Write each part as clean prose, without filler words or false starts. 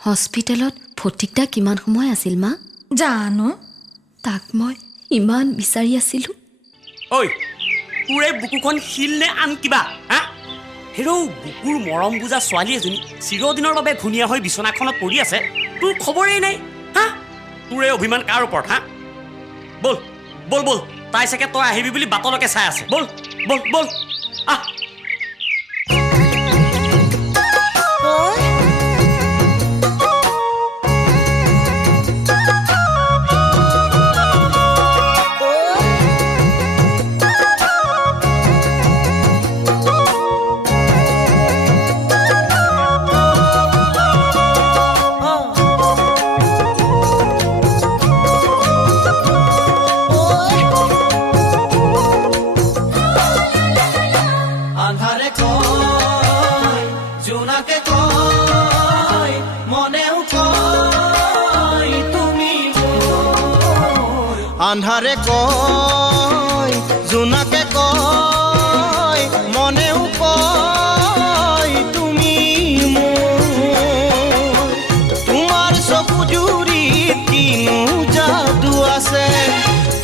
হস্পিটেলত ফটিকদা কিমান সময় আছিল মা? জানো। তাক মই ইমান বিচাৰি আছিলোঁ। ঐ তোৰে বুকুখন শিল নে আন কিবা হা? হেৰৌ বুকুৰ মৰম বুজা ছোৱালী এজনী চিৰদিনৰ বাবে ঘূণীয়া হৈ বিচনাখনত পৰি আছে, তোৰ খবৰেই নাই হা? তোৰে অভিমান কাৰ ওপৰত হা? বল বল বল, তাই চাগে তই আহিবি বুলি বাটলৈকে চাই আছে। বল বল বল আহ। আন্ধাৰে কয় জোনাকে কয় মনেও কয় তুমি মোৰ। তোমাৰ চকু জুৰিত কিনো যাদু আছে,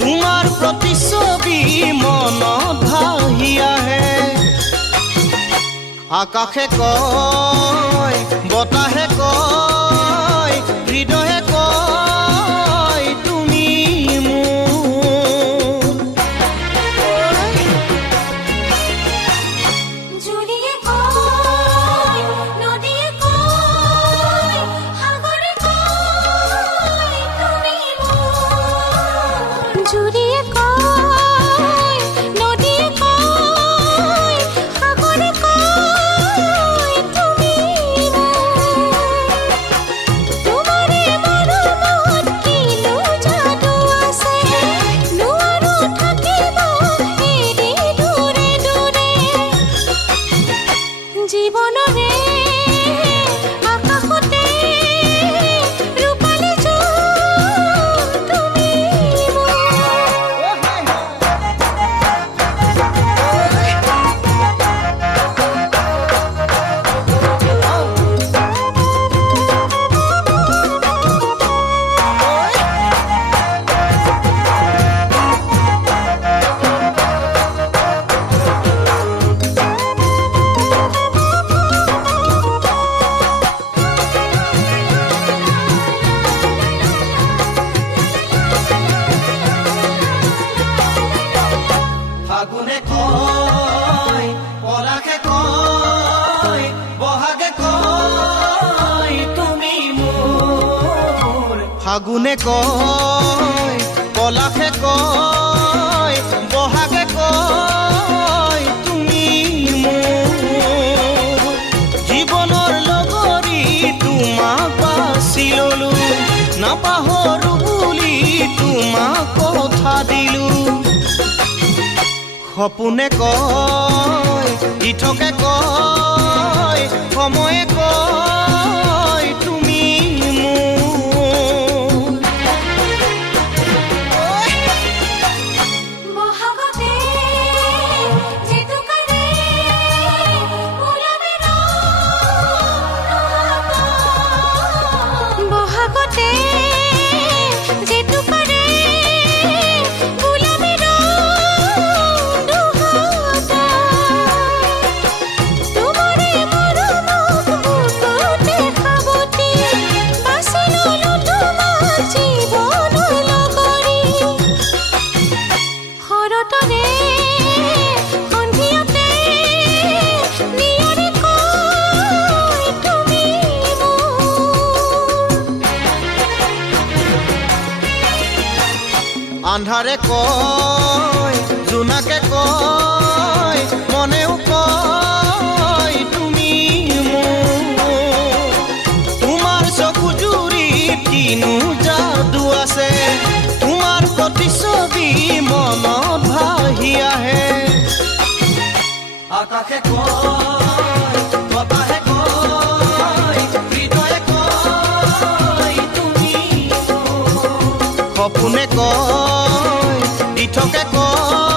তোমাৰ প্ৰতিচ্ছবি মনত ভাহি আহে। আকাশে কয় বতাহে কয় হৃদয়ে কয় তুমি মোৰ। জুৰিয়ে কয় নদীয়ে কয় সাগৰে কয় তুমি মোৰ। জুৰিয়ে কয় নদীয়ে কয় সাগৰে কয় তুমি মোৰ। তোমাৰে মৰমত কিনো যাদু আছে, নোৱাৰো থাকিব এৰি দূৰে দূৰে। জীৱনৰে আকাশতে ৰূপালী জোন তুমি মোৰ। ফাগুনে কয় পলাশে কয় বহাগে কয় তুমি মোৰ। ফাগুনে কয় পলাশে কয় বহাগে কয় তুমি মোৰ। জীৱনৰ লগৰী তোমাক বাছি ললো, নাপাহৰো বুলি তোমাক কথা দিলো। সপোনে কয় ইঠকে কয় সময়ে কয় তুমি মোৰ। বহাগতে জেতুকাৰে ওলাবে বহাগতে জেতুকাৰে ওলাবে তোমাৰে মৰমক বুকুতে সাৱটি বাছি ললো তোমাক জীৱন লগৰী। শৰতৰে সন্ধিয়াতে নিয়ৰে কয় তুমি মোৰ। আন্ধাৰে কয় জোনাকে কয় মনেও কয় তুমি মোৰ। তোমাৰ চকু জুৰিত কিনো যাদু আছে, তোমাৰ প্ৰতিচ্ছবি মনত ভাহি আহে। আকাশে কয় বতাহে কয় হৃদয়ে কয় তুমি মোৰ। সপোনে কয় ইঠকে কয়